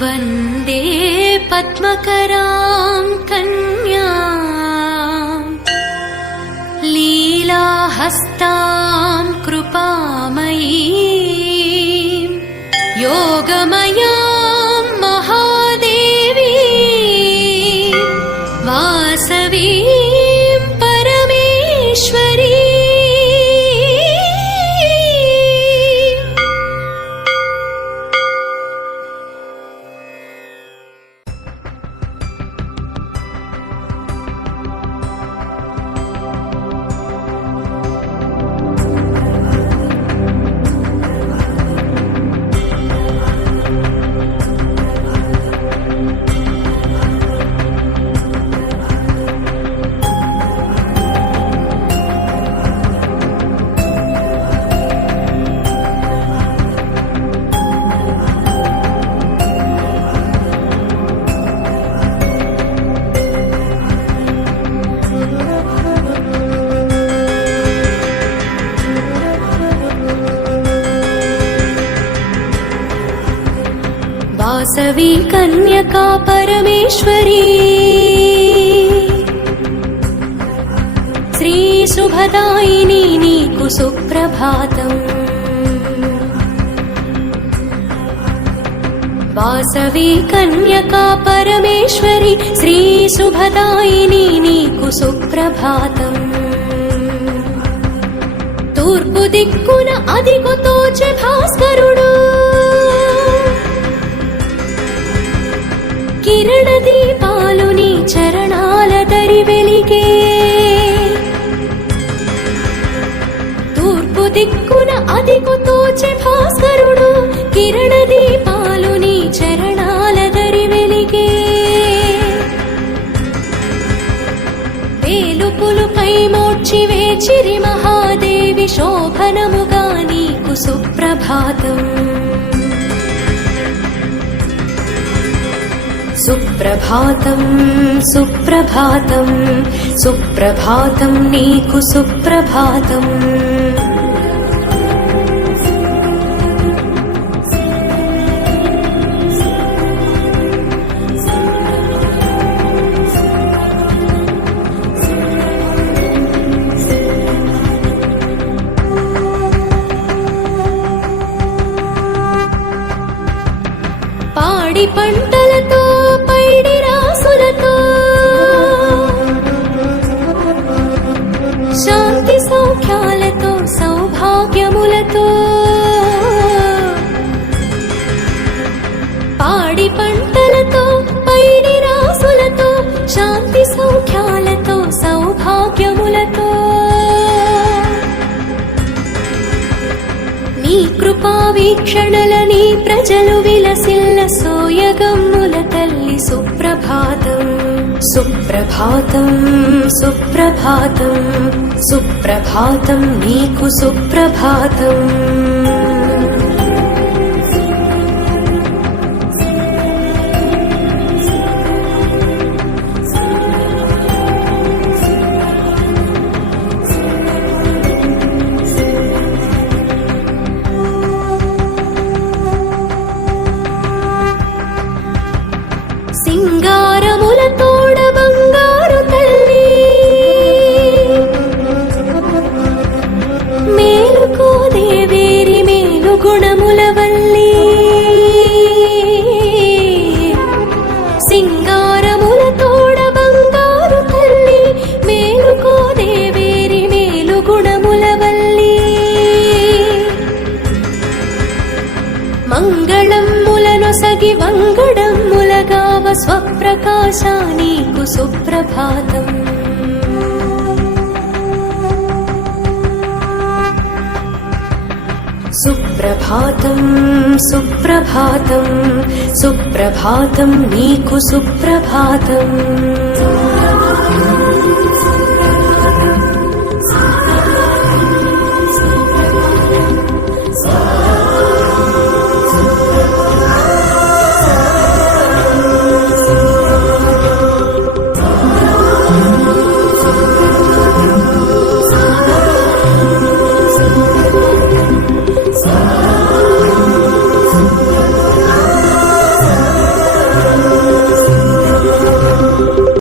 वन्दे पद्मकरां कन्या लीलाहस्तां వాసవి కన్యకా పరమేశ్వరీ. శ్రీ శుభదాయిని నీకు సుప్రభాతం. వాసవి కన్యకా పరమేశ్వరి శ్రీ శుభదాయిని నీకు సుప్రభాతం. తూర్పు దిక్కున అదిగు తోచే భాస్కరుడు. దిక్కున అదిగు తోచె భాస్కరుడు కిరణ దీపాలు నీ చరణాల దరి వెలిగే. వేలుపులు పై మోడ్చి వేచిరి మహాదేవి శోభనముగా నీకు సుప్రభాతం. సుప్రభాతం సుప్రభాతం సుప్రభాతం నీకు సుప్రభాతం. పంట నీ కృపా వీక్షణల నీ ప్రజలు విలసిల్ల సోయగమ్ముల తల్లి సుప్రభాతం. సుప్రభాతం సుప్రభాతం సుప్రభాతం నీకు సుప్రభాతం. వెలిగి సగి వంగడమ్ములగావ స్వప్రకాశ నీకు సుప్రభాతం. సుప్రభాతం సుప్రభాతం సుప్రభాతం నీకు సుప్రభాతం.